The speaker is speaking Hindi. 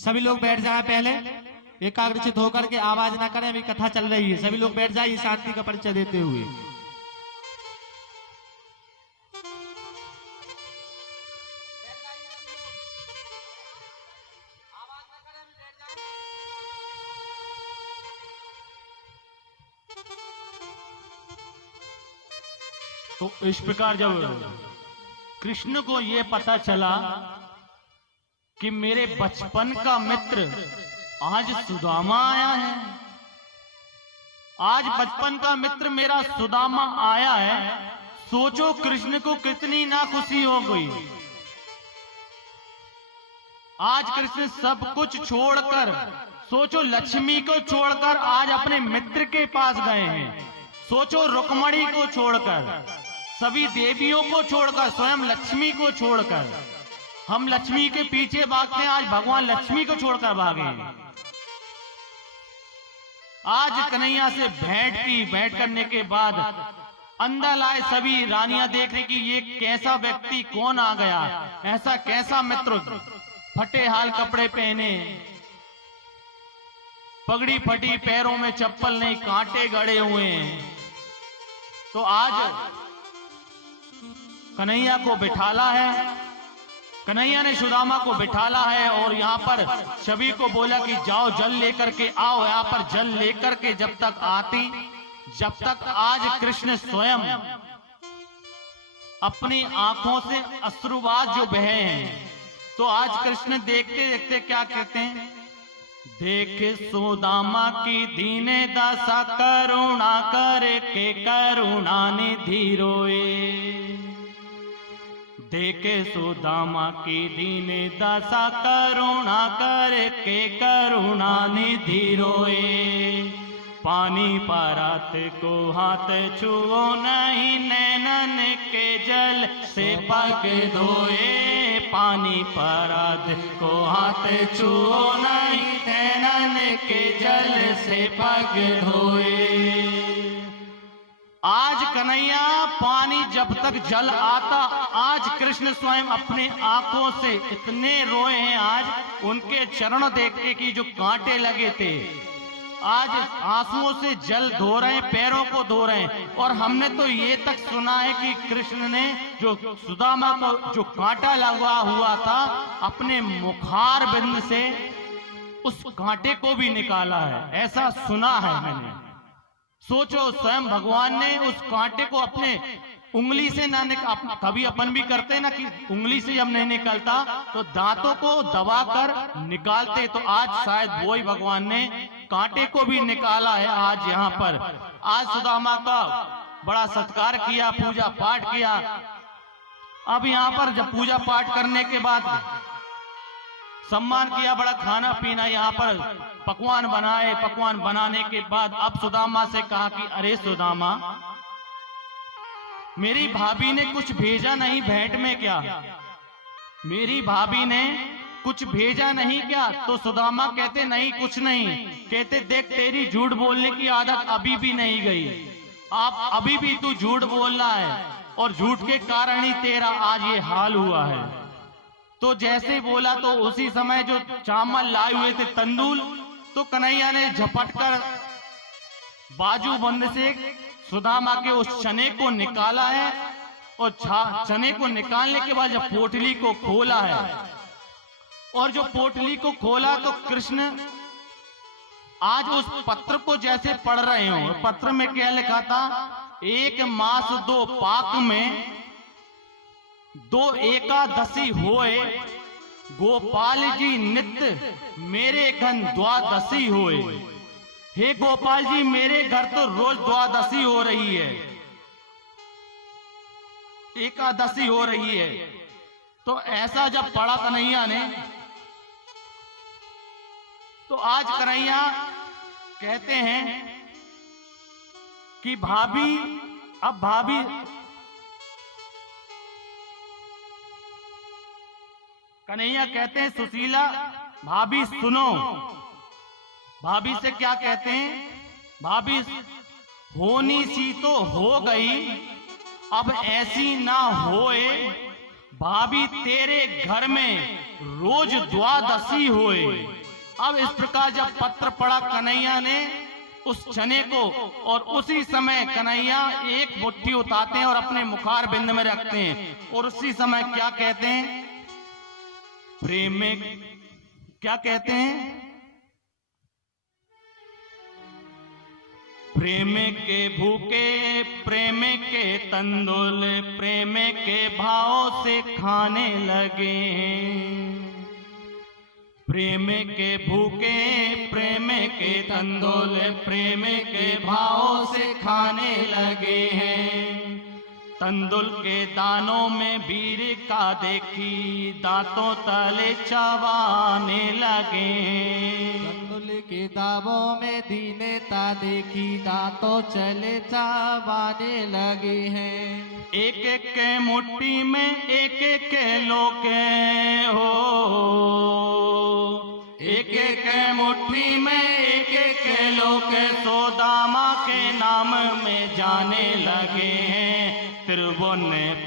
सभी लोग बैठ जाएं, पहले एकाग्रचित होकर के आवाज ना करें, अभी कथा चल रही है। सभी लोग बैठ जाइए शांति का परिचय देते हुए। तो इस प्रकार जब कृष्ण को यह पता चला कि मेरे बचपन का मित्र आज सुदामा आया है, आज बचपन का मित्र मेरा सुदामा आया है, सोचो कृष्ण को कितनी नाखुशी हो गई। आज कृष्ण सब कुछ छोड़कर, सोचो लक्ष्मी को छोड़कर आज अपने मित्र के पास गए हैं। सोचो रुक्मणी को छोड़कर, सभी देवियों को छोड़कर, स्वयं लक्ष्मी को छोड़कर, हम लक्ष्मी के पीछे भागते हैं, आज भगवान लक्ष्मी को छोड़कर भागे। आज कन्हैया से भेंट की, भेंट करने के बाद अंदर आए सभी रानियां देख रही कि ये कैसा व्यक्ति कौन आ गया, ऐसा कैसा मित्र, फटे हाल कपड़े पहने, पगड़ी फटी, पैरों में चप्पल नहीं, कांटे गड़े हुए हैं। तो आज कन्हैया को बिठाला है, कन्हैया ने सुदामा को बिठाला है और यहाँ पर सभी को बोला कि जाओ जल लेकर के आओ। यहाँ पर जल लेकर के जब तक आती, जब तक आज कृष्ण स्वयं अपनी आंखों से अश्रुवात जो बहे हैं, तो आज कृष्ण देखते देखते क्या कहते हैं, देख सुदामा की दीने दशा, करुणा करके करुणा निधि रोए। देखे सुदामा की दीने दशा, करुणा करके करुणा निधि रोए। पानी परात को हाथ छुओ नहीं, नैनन के जल से पग धोए। पानी परात को हाथ छुओ नहीं, नैनन के जल से पग धोए। आज कन्हैया पानी जब तक जल आता, आज कृष्ण स्वयं अपने आंखों से इतने रोए हैं, आज उनके चरण देख के कि जो कांटे लगे थे, आज आंसुओं से जल धो रहे हैं, पैरों को धो रहे हैं। और हमने तो ये तक सुना है कि कृष्ण ने जो सुदामा को जो कांटा लगा हुआ था, अपने मुखार बिंद से उस कांटे को भी निकाला है, ऐसा सुना है मैंने। सोचो स्वयं भगवान ने उस कांटे को अपने उंगली से ना कभी अपन भी करते ना कि उंगली से जब नहीं निकलता तो दांतों को दबाकर निकालते, तो आज शायद वही भगवान ने कांटे को भी निकाला है। आज यहाँ पर आज सुदामा का बड़ा सत्कार किया, पूजा पाठ किया। अब यहाँ पर जब पूजा पाठ करने के बाद सम्मान किया, बड़ा खाना पीना, यहाँ पर पकवान बनाए। पकवान बनाने के बाद अब सुदामा से कहा कि अरे सुदामा, मेरी भाभी ने कुछ भेजा नहीं भेंट में क्या? मेरी भाभी ने कुछ भेजा नहीं क्या? तो सुदामा कहते नहीं कुछ नहीं। कहते देख तेरी झूठ बोलने की आदत अभी भी नहीं गई, आप अभी भी तू झूठ बोल रहा है और झूठ के कारण ही तेरा आज ये हाल हुआ है। तो जैसे बोला तो उसी समय जो चावल लाए हुए थे तंदूल, तो कन्हैया ने झपट कर बाजू बंद से सुदामा के उस चने को निकाला है और चने को निकालने के बाद जब पोटली को खोला है, और जो पोटली को खोला तो कृष्ण आज उस पत्र को जैसे पढ़ रहे हो। पत्र में क्या लिखा था, 1 मास 2 पाक में 2 एकादशी होए, गोपाल जी नित्य मेरे घन द्वादशी होए। हे गोपाल जी, मेरे घर तो रोज द्वादशी हो रही है, एकादशी हो रही है। तो ऐसा जब पढ़ा कन्हैया ने, तो आज कन्हैया कहते हैं कि भाभी, अब भाभी कन्हैया कहते हैं सुशीला भाभी सुनो। भाभी से क्या कहते हैं, भाभी होनी सी तो हो गई, अब ऐसी ना होए। भाभी तेरे घर में रोज द्वादशी हुए। अब इस प्रकार जब पत्र पढ़ा कन्हैया ने उस चने को, और उसी समय कन्हैया एक मुट्ठी उठाते हैं और अपने मुखार बिंद में रखते हैं, और उसी समय क्या कहते हैं, प्रेम में क्या कहते हैं, प्रेम के भूखे प्रेम के तंदुल प्रेम के भाव से खाने लगे, प्रेम के भूखे प्रेम के तंदुल प्रेम के भाव से खाने लगे हैं। तंदुल के दानों में वीर का देखी दांतों तले चबाने लगे। तंदुल के दावों में दीनता देखी दांतों चले चबाने लगे हैं। एक एक के मुट्ठी में एक एक के लोके हो, एक एक के मुट्ठी में एक एक के लोके सुदामा के नाम में जाने लगे हैं। त्रिभुवन